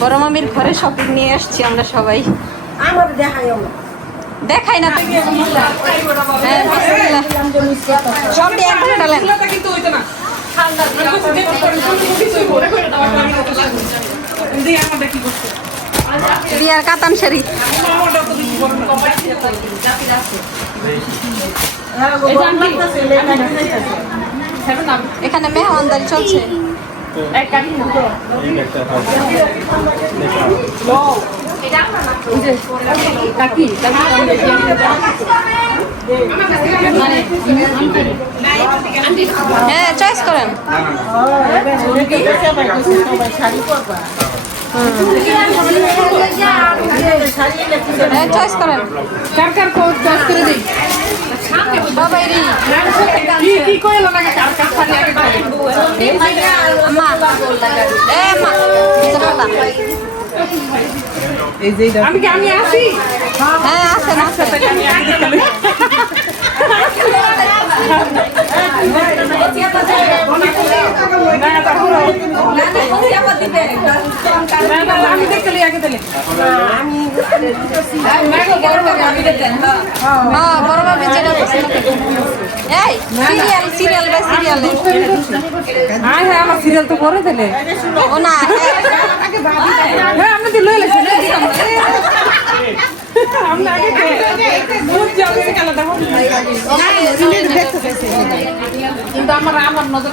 বড় মামির ঘরে শপিং নিয়ে আসছি আমরা সবাই। আমার দেখাই না হ্যাঁ সব দিয়ে এক ঘরে ডালেন। বিয়ার কাতান শাড়ি এখানে মেহমানদারি চলছে। হ্যাঁ চয়েস করেন। হ্যাঁ চয়েস করেন। কার কার চয়েস করে দিই বাবাই রে কি কইলো না কার কার খালি আগে মা এ মা আমি আসি হ্যাঁ আসেন আসেন। আমি দেখলি আগে দিলে হ্যাঁ বড় ভাবি যেটা পছন্দ করে। এই সিরিয়াল বাই সিরিয়াল হ্যাঁ হ্যাঁ আমার সিরিয়াল তো পরে দিলে ও না হ্যাঁ আপনি দিলে আমরা আগে কিন্তু আমার নজর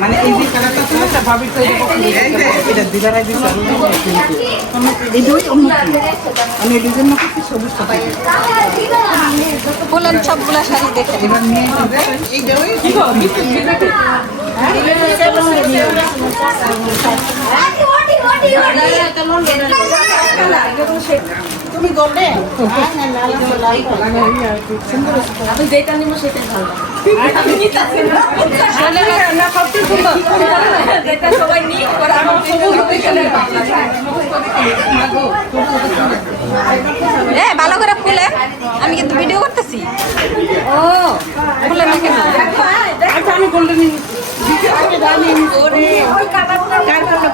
মানে এই যে কালারটা ছিল ভাবি তো এটা দিবারাই দিছে এই দুই অন্য আমি এই জন্য কি সবুজ কথা বলেন সবগুলা শাড়ি দেখে এবার নিয়ে এই দেওই কি গো তুমি গোল্ডে আমি যেটা নিব সেটাই ভালো ভালো করে খুলে আমি কিন্তু ভিডিও করতেছি। ও খুলে না কেন? আচ্ছা আমি গোল্ডেন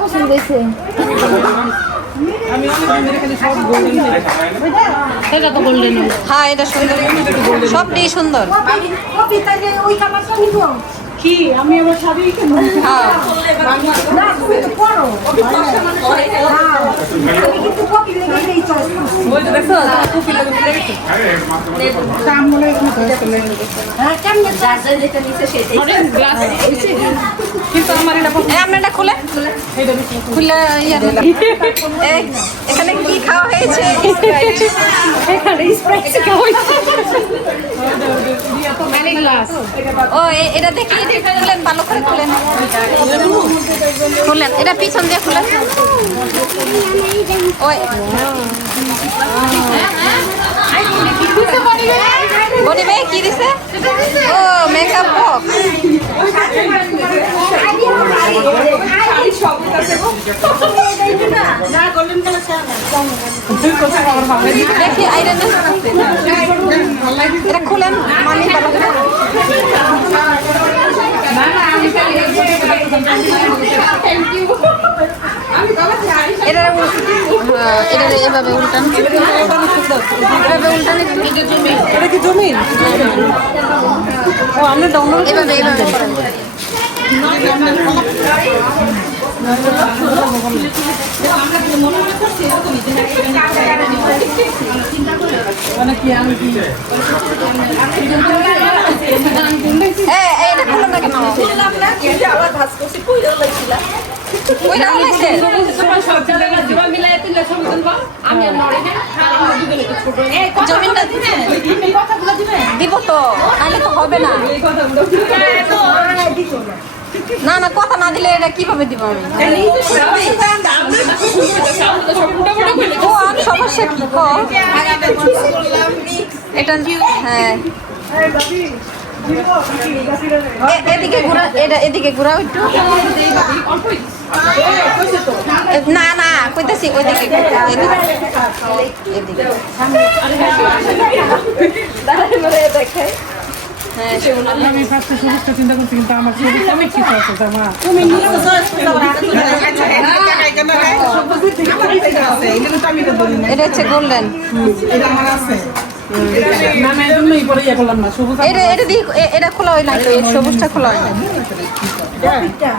পছন্দ হয়েছে আমি অনেক এখানে সব গোল্ডেন সেটা তো গোল্ডেন হ্যাঁ এটা সুন্দর সবটাই সুন্দর। ওই কালারটা নিব কি আমি আবার শাড়ি কেন হ্যাঁ না তুমি তো পড়ো কিন্তু কপি লেগেই চয়েস ওই তো দেখো কপি লেগেছে কাম মনে এখানে চলে হ্যাঁ কেমনে যার যেটা নিছে সেটাই অনেক গ্লাস কিন্তু আমার এটা আপনি এটা খুলে খুলে এখানে কি খাওয়া হয়েছে? এখানে স্প্রাইট খাওয়া হয়েছে মানে গ্লাস ও এটা দেখি খুলেন ভালো করে খুলেন খুলেন এটা পিছন দিয়ে খুলেন। ওই বনি ভাই কি দিছে? ও মেকআপ বক্স দেখি আইরন এটা খুলেন মানে ভালো করে এটা এভাবে উল্টান এভাবে উল্টান এটা কি জমিন ও আমরা ডাউনলোড এভাবে এভাবে করেন। মানে কি আমি কি এটা খুললাম না কেন? ওইটা হয়েছে জমিনটা দিব তো তাহলে তো হবে না। না না কথা না দিলে এটা কিভাবে দিব আমি? ও আর সমস্যা কি এটা? হ্যাঁ এদিকে ঘুরা এদিকে ঘুরাও একটু। না না কইতেছি ওইদিকে এদিকে হ্যাঁ সেগুলো আমি ফার্স্টে সবুজটা চিন্তা করছি কিন্তু আমার সবুজ অনেক কিছু আছে জামা তুমি নিয়ে যাও আচ্ছা এটা টাকায় কেন নাই সবুজ থেকে আমার এটা আছে এটা তো আমি তো বলি না এটা হচ্ছে গোল্ডেন। এটা আমার আছে না না এজন্যই পরে ইয়া করলাম না সবুজ এটা দিয়ে এটা খোলা হয় না তো, এই সবুজটা খোলা হয় না।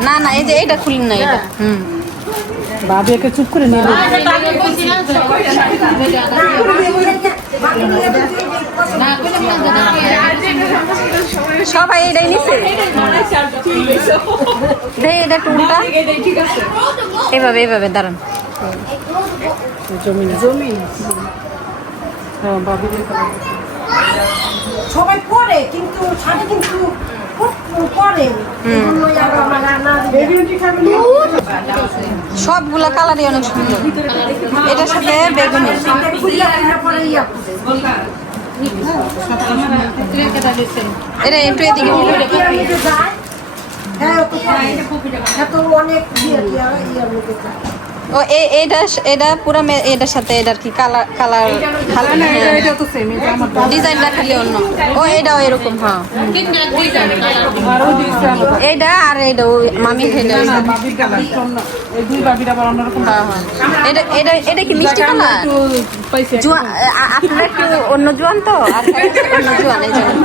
না না এই যে এটা খুলেন না এটা। ভাবি একে চুপ করে নিয়ে সবাই এটাই নিচ্ছে। এটা টুলটা এভাবে এভাবে দাঁড়ান। জমি হ্যাঁ ভাবি সবাই পরে কিন্তু শাড়ি কিন্তু খুব পরে এগুলো আর আমার রান্না সবগুলা কালারই অনেক সুন্দর। এটার সাথে বেগুনি। এটা একটু এদিকে অনেক ও এটা পুরা এটার সাথে এটার কি কালার কালার এটা তো সেম এটা আমার ডিজাইনটা খালি অন্য। ও এটাও এরকম। হ্যাঁ আরো দিছে আলাদা এইটা আর এইটা ওই মামি হেলে। বাবির কালার এই দুই বাবির আবার অন্যরকম হ্যাঁ হ্যাঁ এটা এটা এটা কি মিষ্টি কালার? একটু পাইছে আপনারা একটু অন্য জোয়ান তো, অন্য জোয়ান এই জন্য।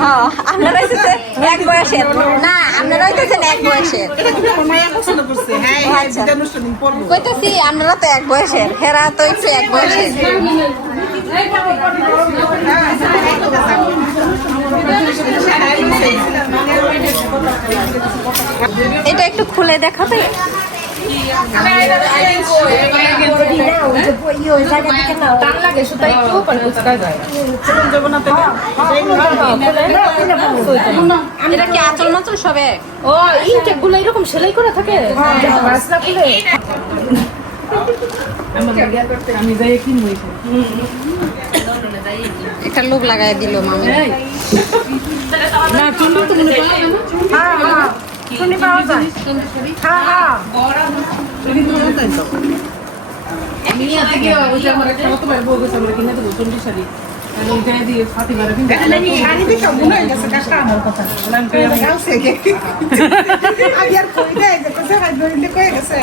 হ্যাঁ আপনারা হচ্ছে এক বয়সের না, আপনারা হইতেছেন এক বয়সের। মায়া পছন্দ করছে হ্যাঁ ও আচ্ছা। এটা অনুষ্ঠান পড়বো কইতেছি আপনারা তো এক বয়সের, হেরা তো একটু এক বয়সের। এটা একটু খুলে দেখাবে। এটা কি আঁচল মাচল সবে? ও ইনটেক গুলো এরকম সেলাই করে থাকে বাসনা খুলে আমি যাই কিনবো একটা লোক লাগাই দিল মামি। না চুন্ডু তো মনে পাওয়া যাবে শুনি পাওয়া যায় হ্যাঁ হ্যাঁ নিয়ে থেকে ওই যে আমার একটা মতো ভাই বউ গেছে আমরা কিনে দেবো চুন্ডি শাড়ি আমি ওইখানে দিয়ে ফাতিমারে কিনতে শাড়ি দেখে মনে হয়ে গেছে কাজটা আমার কথা বললাম কই আমি গাউছে আগে আর কই দেয় যে কোথায় ভাই ধরে কই গেছে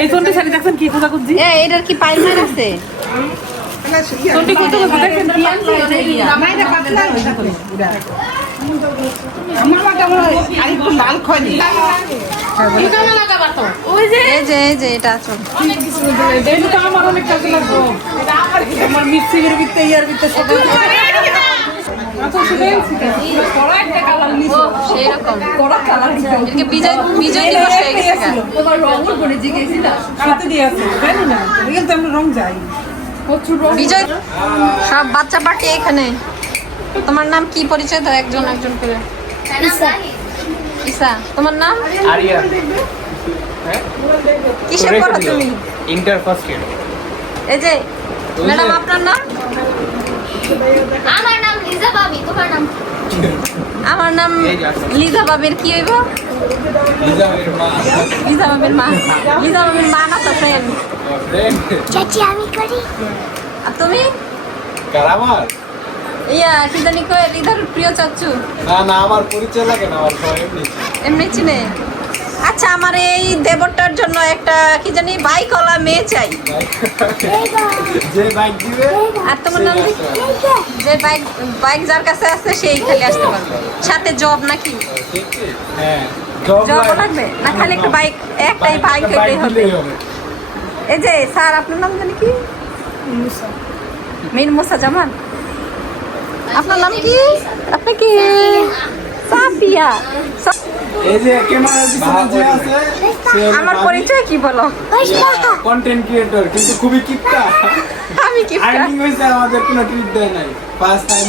এই চুন্ডি শাড়ি দেখছেন কি খোঁজা খুঁজি এটার কি পাইল মার আছে? চুন্ডি কত কথা দেখেন কি আনছে মাইরা পাতলা হইছে করে আমার মাটা আমার আরেকটু লাল খয়নি এই যে এটা আঁচল। দেখো তো আমার অনেক কাজ লাগবে আমার মিক্সির ভিতরে ইয়ার ভিতরে সব সেইরকম এদিকে বিজয় বিজয় দিবস হয়ে গেছে। কালাতে দিয়ে আছে জানি না কিন্তু আমরা রং যাই প্রচুর রং বিজয় সব বাচ্চা পার্টি এখানে। তোমার নাম কি পরিচয় দাও একজন একজন করে। ঈশা তোমার নাম? আরিয়া কিসে পড়ো তুমি? ইন্টার ফার্স্ট ইয়ার এই যে ম্যাডাম আপনার নাম? আমার নাম লিজা বাবি তোমার নাম আমার নাম লিজা বাবির কি হইব? লিজামের মা লিজা বাবির মা। লিজা বাবির মা না তো ফ্রেন্ড। চাচি আমি করি আর তুমি? কারামার ইয়া কি জানি কয় লিজার প্রিয় চাচু। না না আমার পরিচয় লাগে না আমার সবাই এমনি এমনি চিনে। আচ্ছা আমার এই দেবরটার জন্য একটা কি জানি বাইকওয়ালা মেয়ে চাই। যে বাইক দিবে আর তোমার নাম কি? যে বাইক যার কাছে আছে সেই খালি আসতে পারবে। সাথে জব নাকি? হ্যাঁ জব লাগবে না খালি একটা বাইক, একটাই বাইক হইলেই হবে। এই যে স্যার আপনার নাম জানি কি? মীর মুসা জামান। আপনার নাম কি? আপনি কি? সাফিয়া। এই যে ক্যামেরা পিছনে যে আছে সে আমার পরিচয় কি বলো? কন্টেন্ট ক্রিয়েটর কিন্তু খুবই কিপটা আমি কি? আর্নিং হইছে আমাদের কোনো ট্রিট দেয় নাই ফার্স্ট টাইম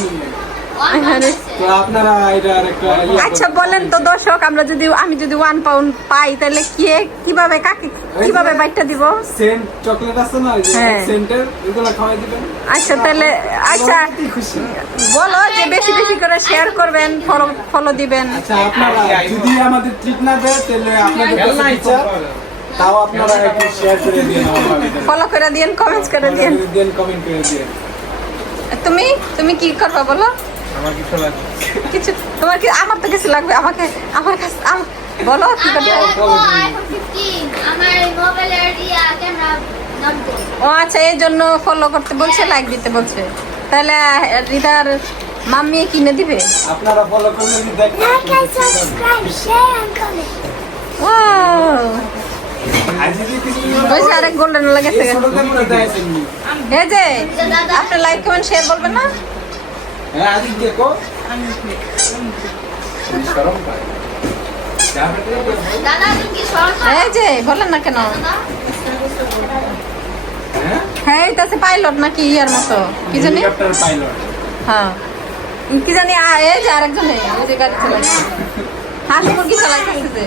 তো আপনারা এটার একটা আচ্ছা বলেন তো দর্শক, আমি যদি 1 পাউন্ড পাই তাহলে কিভাবে কাকে কিভাবে বাইকটা দিব? সেন্ট চকলেট আছে না ওই যে হ্যাঁ। সেন্টের এগুলো খাওয়াই দিবেন আচ্ছা তাহলে আচ্ছা খুশি বলো যে বেশি বেশি করে শেয়ার করবেন, ফলো দিবেন। আচ্ছা আপনারা যদি আমাদের ট্রিট না দেয় তাহলে আপনাদের কাছে ইচ্ছা তাও আপনারা একটু শেয়ার করে দিন ফলো করে দিন, কমেন্টস করে দিন। দেন কমেন্ট করে দিন তুমি কি করবা বলো? আমার কিছু লাগবে কিছু তোমার কি আমার তো কিছু লাগবে আমাকে আমার কাছে বলো কি করতে হবে? ও আচ্ছা এই জন্য ফলো করতে বলছে লাইক দিতে বলছে তাহলে রিদার মাম্মি কিনে দিবে আপনারা ফলো করলে যদি দেখেন সাবস্ক্রাইব শেয়ার করে ও আর যদি কিছু ওই যে আরেক গোল্ডেন লেগেছে ছোটতে মনে দেয়ছেন এই যে আপনি লাইক কমেন্ট শেয়ার করবেন না হ্যাঁ আজ দেখো শরম পায় যাবে এই যে বলেন না কেন হ্যাঁ এইটাছে পাইলট নাকি ইয়ার মতো কি জানি হেলিকপ্টার পাইলট হ্যাঁ কি জানি এই যে আরেকজন এই যে গাড়ি চালাচ্ছে হাসি মুরগি চালাইতেছে যে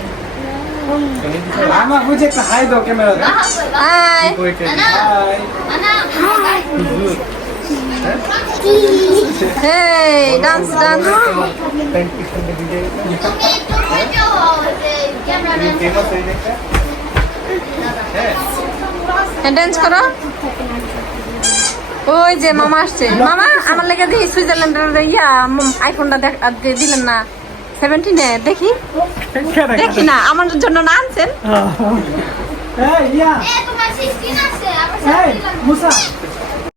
আমার বুঝে একটা হাই দাও ক্যামেরাতে হাই হাই হেই ডান্স ডান্স ডান্স করো ওই যে মামা আসছে মামা আমার লেগে দেখি সুইজারল্যান্ডের ইয়া আইফোনটা দিলেন না 17 দেখি দেখি না আমার জন্য না আনছেন এই ইয়া তোমার 16 আছে আবার এই মুসা